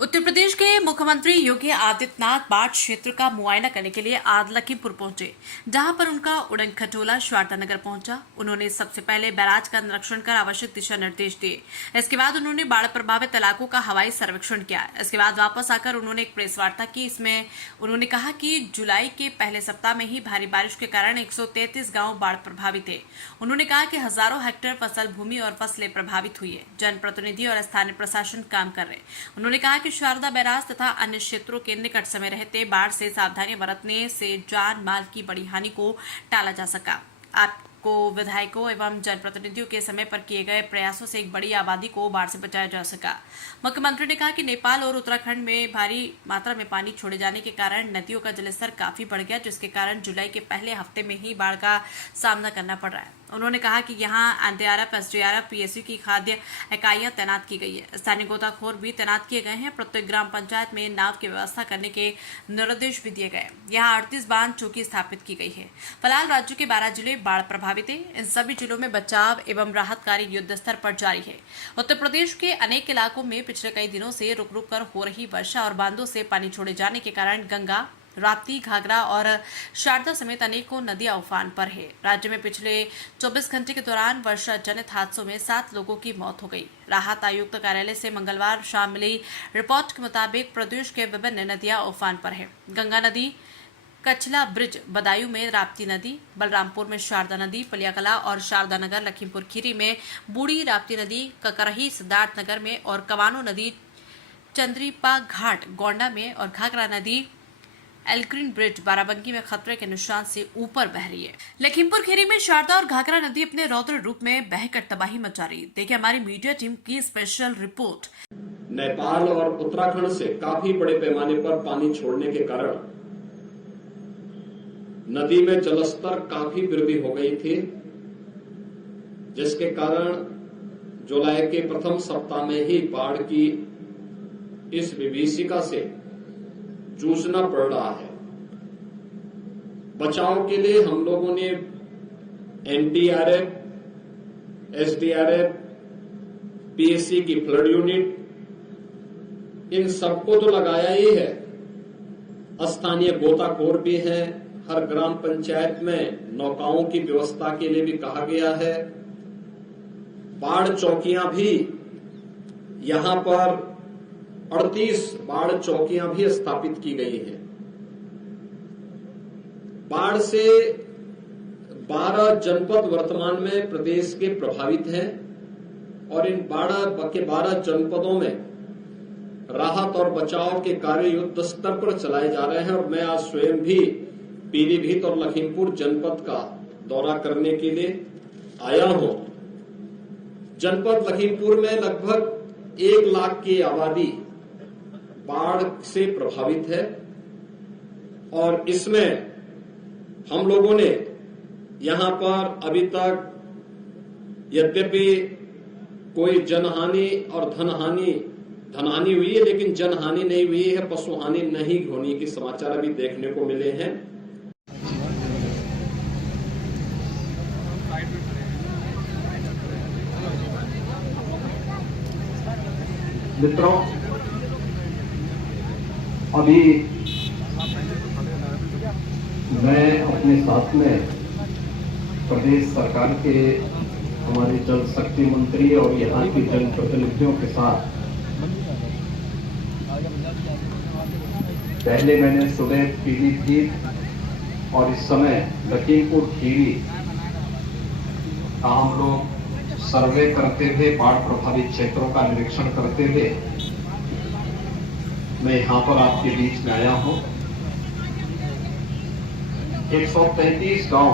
उत्तर प्रदेश के मुख्यमंत्री योगी आदित्यनाथ बाढ़ क्षेत्र का मुआयना करने के लिए आज लखीमपुर पहुंचे, जहां पर उनका उड़न खटोला शारदा नगर पहुंचा। उन्होंने सबसे पहले बैराज का निरीक्षण कर आवश्यक दिशा निर्देश दिए। इसके बाद उन्होंने बाढ़ प्रभावित इलाकों का हवाई सर्वेक्षण किया। इसके बाद वापस आकर उन्होंने एक प्रेस वार्ता की। इसमें उन्होंने कहा कि जुलाई के पहले सप्ताह में ही भारी बारिश के कारण 133 गांव बाढ़ प्रभावित थे। उन्होंने कहा कि हजारों हेक्टेयर फसल भूमि और फसलें प्रभावित हुई है। जनप्रतिनिधि और स्थानीय प्रशासन काम कर रहे। उन्होंने कहा कि शारदा बैराज तथा अन्य क्षेत्रों के निकट समय रहते बाढ़ से सावधानी बरतने से जान माल की बड़ी हानि को टाला जा सका। आपको विधायकों एवं जनप्रतिनिधियों के समय पर किए गए प्रयासों से एक बड़ी आबादी को बाढ़ से बचाया जा सका। मुख्यमंत्री ने कहा कि नेपाल और उत्तराखंड में भारी मात्रा में पानी छोड़े जाने के कारण नदियों का जलस्तर काफी बढ़ गया, जिसके कारण जुलाई के पहले हफ्ते में ही बाढ़ का सामना करना पड़ रहा है। उन्होंने कहा कि यहां एनडीआरएफ, एसडीआरएफ, पीएसयू की खाद्य इकाइयां तैनात की गई है। स्थानीय गोताखोर भी तैनात किए गए हैं। प्रत्येक ग्राम पंचायत में नाव की व्यवस्था करने के निर्देश भी दिए गए। यहां 38 बांध चौकी स्थापित की गई है। फिलहाल राज्य के 12 जिले बाढ़ प्रभावित है। इन सभी जिलों में बचाव एवं राहत कार्य युद्ध स्तर पर जारी है। उत्तर प्रदेश के अनेक इलाकों में पिछले कई दिनों से रुक रुक कर हो रही वर्षा और बांधों से पानी छोड़े जाने के कारण गंगा, राप्ती, घाघरा और शारदा समेत अनेकों नदियां उफान पर है। राज्य में पिछले 24 घंटे के दौरान वर्षा जनित हादसों में 7 लोगों की मौत हो गई। राहत आयुक्त कार्यालय से मंगलवार शाम मिली रिपोर्ट के मुताबिक प्रदेश के विभिन्न नदियां उफान पर है। गंगा नदी, कचला ब्रिज, बदायूं में राप्ती नदी, बलरामपुर में शारदा नदी, पलियाकला और शारदा नगर, लखीमपुर खीरी में बूढ़ी राप्ती नदी, ककरही सिद्धार्थ नगर में और कवानो नदी, चंद्रीपा घाट गोंडा में और घाघरा नदी एल्ग्रीन ब्रिज बाराबंकी में खतरे के निशान से ऊपर बह रही है। लखीमपुर खीरी में शारदा और घाघरा नदी अपने रौद्र रूप में बहकर तबाही मचा रही है। देखिए हमारी मीडिया टीम की स्पेशल रिपोर्ट। नेपाल और उत्तराखंड से काफी बड़े पैमाने पर पानी छोड़ने के कारण नदी में जलस्तर काफी वृद्धि हो गई थी, जिसके कारण जुलाई के प्रथम सप्ताह में ही बाढ़ की इस विभीषिका से जूझना पड़ रहा है। बचाव के लिए हम लोगों ने एनडीआरएफ, एसडीआरएफ, पीएससी की फ्लड यूनिट, इन सबको तो लगाया ही है। स्थानीय गोताखोर भी हैं। हर ग्राम पंचायत में नौकाओं की व्यवस्था के लिए भी कहा गया है। बाढ़ चौकियां भी यहां पर 38 बाढ़ चौकियां भी स्थापित की गई हैं। बाढ़ से 12 जनपद वर्तमान में प्रदेश के प्रभावित हैं और इन 12 जनपदों में राहत और बचाव के कार्य युद्ध स्तर पर चलाए जा रहे हैं। और मैं आज स्वयं भी पीलीभीत और लखीमपुर जनपद का दौरा करने के लिए आया हूं। जनपद लखीमपुर में लगभग 1 लाख की आबादी बाढ़ से प्रभावित है और इसमें हम लोगों ने यहां पर अभी तक यद्यपि कोई जनहानि और धनहानि हुई है, लेकिन जनहानि नहीं हुई है, पशुहानि नहीं होने के समाचार अभी देखने को मिले हैं। मित्रों, अभी मैं अपने साथ में प्रदेश सरकार के हमारे जल शक्ति मंत्री और यहाँ के जनप्रतिनिधियों के साथ पहले मैंने सुबह पीलीभीत और इस समय लखीमपुर खीरी का हम लोग सर्वे करते हुए बाढ़ प्रभावित क्षेत्रों का निरीक्षण करते हुए मैं यहाँ पर आपके बीच में आया हूँ। 133 गांव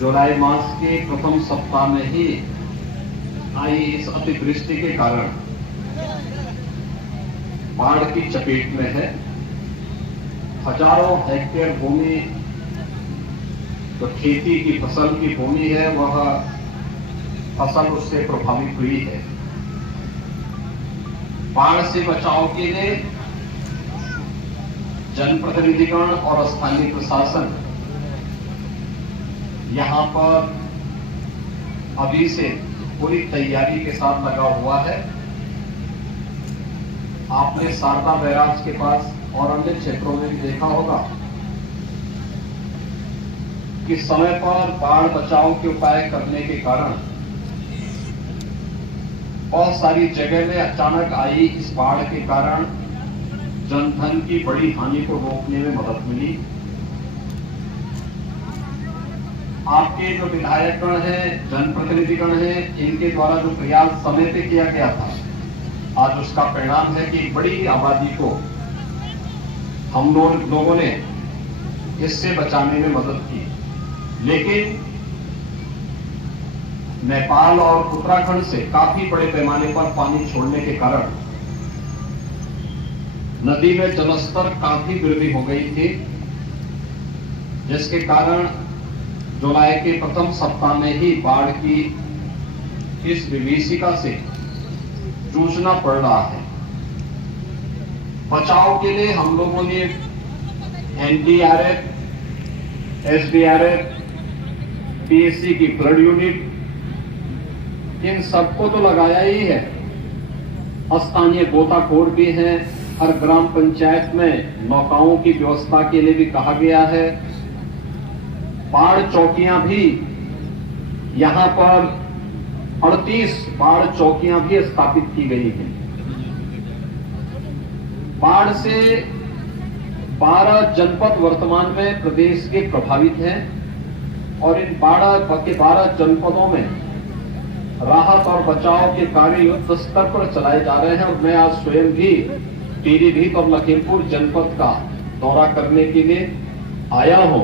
जुलाई मास के प्रथम सप्ताह में ही आई इस अतिवृष्टि के कारण बाढ़ की चपेट में है। हजारों हेक्टेयर भूमि जो खेती की फसल की भूमि है, वह फसल उससे प्रभावित हुई है। बाढ़ से बचाव के लिए जनप्रतिनिधिगण और स्थानीय प्रशासन यहां पर अभी से पूरी तैयारी के साथ लगा हुआ है। आपने शारदा बैराज के पास और अन्य क्षेत्रों में भी देखा होगा कि समय पर बाढ़ बचाव के उपाय करने के कारण बहुत सारी जगह में अचानक आई इस बाढ़ के कारण जनधन की बड़ी हानि को रोकने में मदद मिली। आपके जो विधायकगण हैं, जनप्रतिनिधिगण हैं, इनके द्वारा जो प्रयास समय पे किया गया था, आज उसका परिणाम है कि बड़ी आबादी को हम लोगों ने इससे बचाने में मदद की। लेकिन नेपाल और उत्तराखंड से काफी बड़े पैमाने पर पानी छोड़ने के कारण नदी में जलस्तर काफी वृद्धि हो गई थी, जिसके कारण जुलाई के प्रथम सप्ताह में ही बाढ़ की इस विभीषिका से जूझना पड़ रहा है। बचाव के लिए हम लोगों ने एनडीआरएफ, एसडीआरएफ, पीएससी की फ्लड यूनिट, इन सबको तो लगाया ही है। स्थानीय गोताखोर भी हैं। हर ग्राम पंचायत में नौकाओं की व्यवस्था के लिए भी कहा गया है। बाढ़ चौकियां भी यहां पर 38 बाढ़ चौकियां भी स्थापित की गई हैं। बाढ़ से 12 जनपद वर्तमान में प्रदेश के प्रभावित हैं और इन 12 जनपदों में राहत और बचाव के कार्य युद्ध स्तर पर चलाए जा रहे हैं। और मैं आज स्वयं भी पीलीभीत और लखीमपुर जनपद का दौरा करने के लिए आया हूं।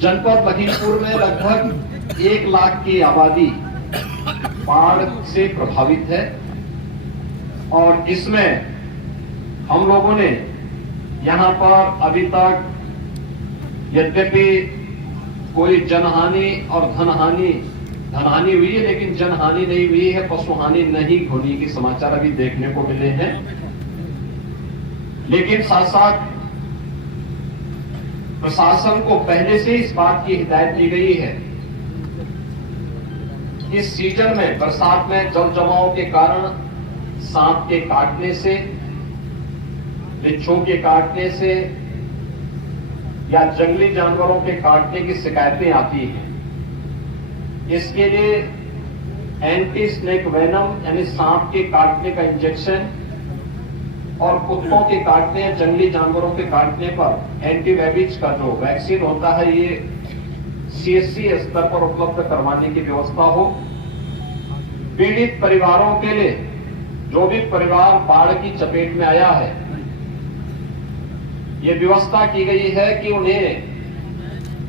जनपद लखीमपुर में लगभग 1 लाख की आबादी बाढ़ से प्रभावित है और इसमें हम लोगों ने यहां पर अभी तक यद्यपि कोई जनहानि और धनहानि हुई है, लेकिन जनहानि नहीं हुई है, पशुहानि नहीं होने के समाचार अभी देखने को मिले हैं। लेकिन साथ साथ प्रशासन को पहले से इस बात की हिदायत दी गई है, इस सीजन में बरसात में जल जमाव के कारण सांप के काटने से, बिच्छू के काटने से या जंगली जानवरों के काटने की शिकायतें आती हैं। इसके लिए एंटी स्नेक वेनम यानी सांप के काटने का इंजेक्शन और कुत्तों के काटने या जंगली जानवरों के काटने पर एंटी रेबीज का जो वैक्सीन होता है, ये सीएससी स्तर पर उपलब्ध करवाने की व्यवस्था हो। पीड़ित परिवारों के लिए, जो भी परिवार बाढ़ की चपेट में आया है, ये व्यवस्था की गई है कि उन्हें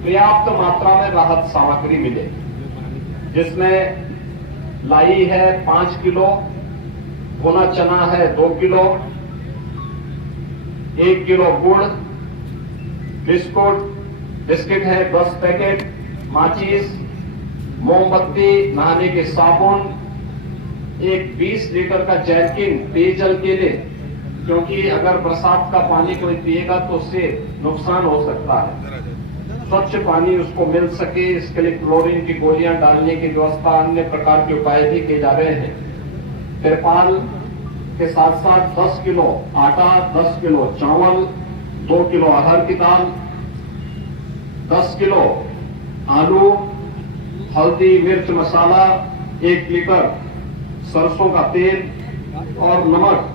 पर्याप्त मात्रा में राहत सामग्री मिले, जिसमें लाई है 5 किलो, भुना चना है 2 किलो, 1 किलो गुड़, बिस्किट है 10 पैकेट, माचिस, मोमबत्ती, नहाने के साबुन, एक 20 लीटर का जैरकिन पेयजल के लिए, क्योंकि अगर बरसात का पानी कोई पिएगा तो उससे नुकसान हो सकता है। स्वच्छ पानी उसको मिल सके, इसके लिए क्लोरीन की गोलियां डालने की व्यवस्था, अन्य प्रकार के उपाय भी किए जा रहे हैं। तिरपाल के साथ साथ 10 किलो आटा, 10 किलो चावल, 2 किलो अरहर की दाल, 10 किलो आलू, हल्दी, मिर्च मसाला, 1 लीटर सरसों का तेल और नमक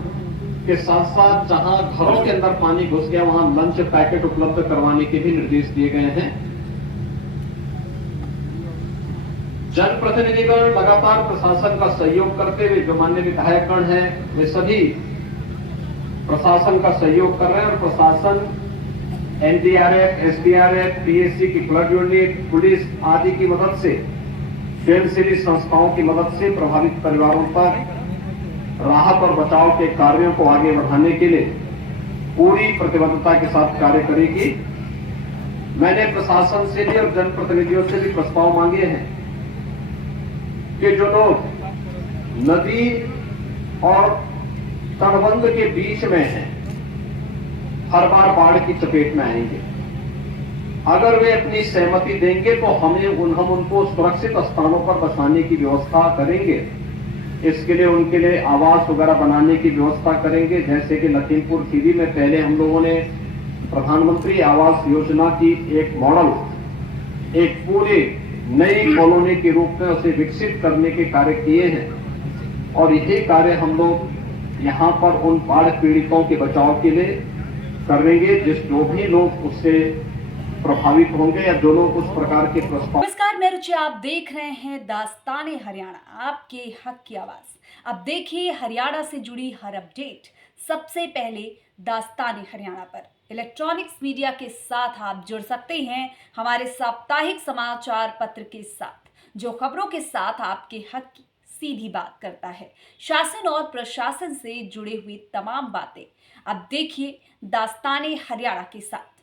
के साथ साथ जहां घरों के अंदर पानी घुस गया वहां लंच पैकेट उपलब्ध करवाने के भी निर्देश दिए गए हैं। जनप्रतिनिधिगण लगातार प्रशासन का सहयोग करते हुए, जो माननीय विधायकगण हैं, वे सभी प्रशासन का सहयोग कर रहे हैं और प्रशासन एनडीआरएफ, एसडीआरएफ, पीएससी की फ्लड यूनिट, पुलिस आदि की मदद से, स्वयंसेवी संस्थाओं की मदद से प्रभावित परिवारों पर राहत और बचाव के कार्यों को आगे बढ़ाने के लिए पूरी प्रतिबद्धता के साथ कार्य करेगी। मैंने प्रशासन से भी और जनप्रतिनिधियों से भी प्रस्ताव मांगे हैं कि जो लोग नदी और तटबंध के बीच में हैं, हर बार बाढ़ की चपेट में आएंगे। अगर वे अपनी सहमति देंगे तो हम उनको सुरक्षित स्थानों पर बसाने की व्यवस्था करेंगे। इसके लिए उनके लिए आवास वगैरह बनाने की व्यवस्था करेंगे। जैसे कि लखीमपुर खीरी में पहले हम लोगों ने प्रधानमंत्री आवास योजना की एक मॉडल, एक पूरी नई कॉलोनी के रूप में उसे विकसित करने के कार्य किए हैं और यही कार्य हम लोग यहाँ पर उन बाढ़ पीड़ितों के बचाव के लिए करेंगे। जो भी लोग उससे प्रभावित होंगे या जो लोग उस प्रकार के प्रस्ताव। नमस्कार, मैं रुचि, आप देख रहे हैं दास्ताने हरियाणा, आपके हक की आवाज। अब देखिए हरियाणा से जुड़ी हर अपडेट सबसे पहले दास्ताने हरियाणा पर। इलेक्ट्रॉनिक्स मीडिया के साथ आप जुड़ सकते हैं हमारे साप्ताहिक समाचार पत्र के साथ, जो खबरों के साथ आपके हक की सीधी बात करता है, शासन और प्रशासन से जुड़े हुए तमाम बातें। अब देखिए दास्ताने हरियाणा के साथ।